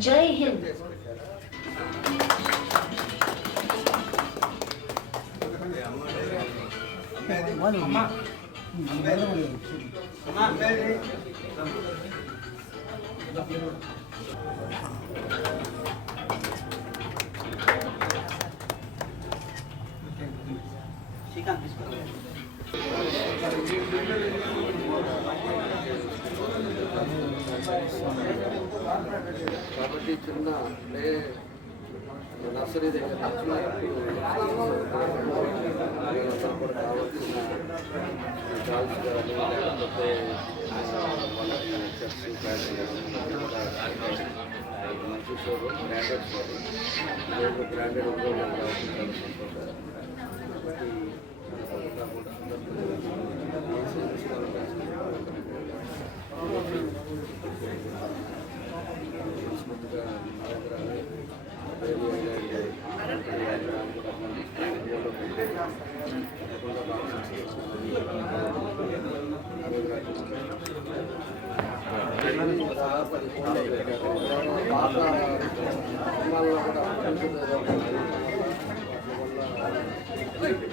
जय Hind Thank you. కాబట్టి చిన్న ప్లే నర్సరీ దగ్గర కావాల్సిన డాల్స్ కానీ లేకపోతే వాళ్ళకి చెప్స్ ప్యాడ్స్ మంచి షోరూమ్. బ్రాండెడ్ షోరూమ్ బ్రాండెడ్ ఉద్యోగం కావాల్సిన చాలా సంతోషం.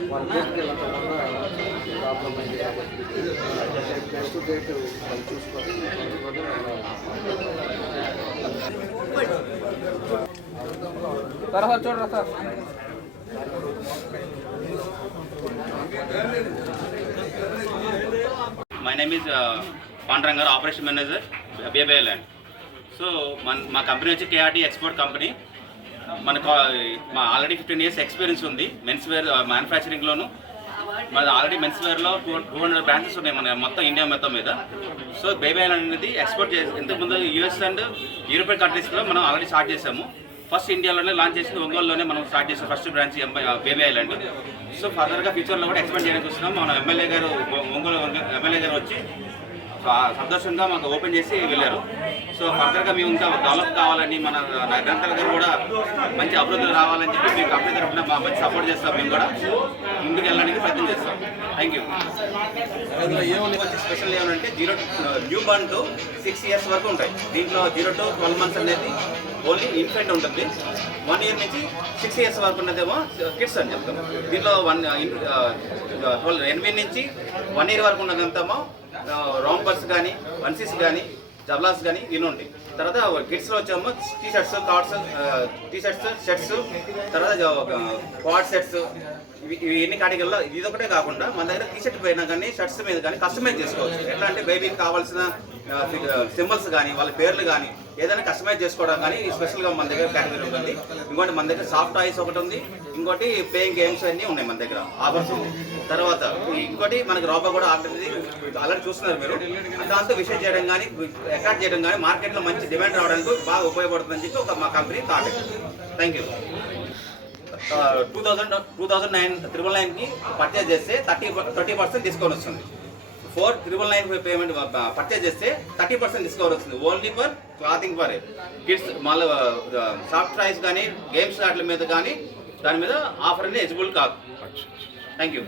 వాళ్ళ బయటికి వెళ్ళడం వల్ల ప్రాబ్లం అయింది కాబట్టి నెక్స్ట్ డేట్ వాళ్ళు చూసుకొని తర్వాత చూడరా sir. My name is Pandurang garu operation manager Baby Land so మన మా కంపెనీ వచ్చి కేఆర్టీ ఎక్స్పోర్ట్ కంపెనీ మనకు uh, మా ఆల్రెడీ ఫిఫ్టీన్ ఇయర్స్ ఎక్స్పీరియన్స్ ఉంది మెన్స్ వేర్ మ్యానుఫ్యాక్చరింగ్లోను మన ఆల్రెడీ మెన్స్ వేర్లో టూ టూ హండ్రెడ్ బ్రాంచెస్ ఉన్నాయి మన మొత్తం ఇండియా మొత్తం మీద. సో బేబీ ఐలాండ్ అనేది ఎక్స్పోర్ట్ చేసి ఇంతకుముందు యూఎస్ అండ్ యూరోపియన్ కంట్రీస్లో మనం ఆల్రెడీ స్టార్ట్ చేసాము. ఫస్ట్ ఇండియాలోనే లాంచ్ చేసింది ఒంగోలులోనే మనం స్టార్ట్ చేసిన first branch Baby Island so ఫర్దర్గా ఫ్యూచర్లో కూడా ఎక్స్పెండ్ చేయడానికి వస్తున్నాం. మన ఎమ్మెల్యే గారు ఒంగోలు ఎమ్మెల్యే గారు వచ్చి సంతోషంగా మాకు ఓపెన్ చేసి వెళ్ళారు. సో ఫర్దర్గా మేము ఇంకా డెవలప్ కావాలని మన నగరంతల గారు కూడా మంచి అభివృద్ధి రావాలని చెప్పి మీ కంపెనీ తరఫున మా మంచి సపోర్ట్ చేస్తాం మేము కూడా. ముందుకు వెళ్ళడానికి ప్రయత్నం చేస్తాం. థ్యాంక్ యూ వచ్చి స్పెషల్ ఏమంటే zero newborn to six years వరకు ఉంటాయి. దీంట్లో జీరో టు ట్వెల్వ్ మంత్స్ అనేది ఓన్లీ ఇన్ఫెంట్ ఉంటుంది. వన్ ఇయర్ నుంచి సిక్స్ ఇయర్స్ వరకు ఉన్నదేమో కిడ్స్ అని చెప్తాం. దీంట్లో వన్ ట్వెల్వ్ uh, uh, ఎనిమిది నుంచి వన్ ఇయర్ వరకు ఉన్నదంతామో రాంపర్స్ కానీ వన్సీస్ కానీ జబ్లాస్ కానీ ఇవి ఉంటాయి తర్వాత కిడ్స్లో వచ్చాము T shirts cords T shirts shirts తర్వాత క్వాడ్ షర్ట్స్ ఇవి ఇవి ఎన్ని కేటగిరీలో ఇది ఒకటే కాకుండా మన దగ్గర టీ షర్ట్ పైన కానీ షర్ట్స్ మీద కానీ కస్టమైజ్ చేసుకోవచ్చు. ఎట్లా అంటే బేబీకి కావాల్సిన సింబల్స్ కానీ వాళ్ళ పేర్లు కానీ ఏదైనా కస్టమైజ్ చేసుకోవడం కానీ స్పెషల్గా మన దగ్గర కేటగిరీ ఉంటుంది. ఇంకోటి మన దగ్గర సాఫ్ట్ టాయ్స్ ఒకటి ఉంది. ఇంకోటి ప్లేయింగ్ గేమ్స్ అన్నీ ఉన్నాయి మన దగ్గర. ఆఫర్స్ తర్వాత ఇంకోటి మనకి రోబో కూడా ఆల్రెడీ ఆల్రెడీ చూస్తున్నారు మీరు. దాంతో విషయం చేయడం కానీ అట్రాక్ట్ చేయడం కానీ మార్కెట్లో మంచి డిమాండ్ రావడానికి బాగా ఉపయోగపడుతుందని చెప్పి ఒక మా company thought thank you two thousand two thousand nine triple నైన్కి పర్చేజ్ చేస్తే థర్టీ థర్టీ పర్సెంట్ డిస్కౌంట్ వస్తుంది. Four triple nine payment purchase చేస్తే థర్టీ పర్సెంట్ డిస్కౌంట్ వస్తుంది. Only for clothing for kids మళ్ళీ సాఫ్ట్ టాయ్స్ కానీ గేమ్స్ వాటి మీద కానీ దాని మీద ఆఫర్ అనేది ఎలిజిబుల్ కాదు. Thank you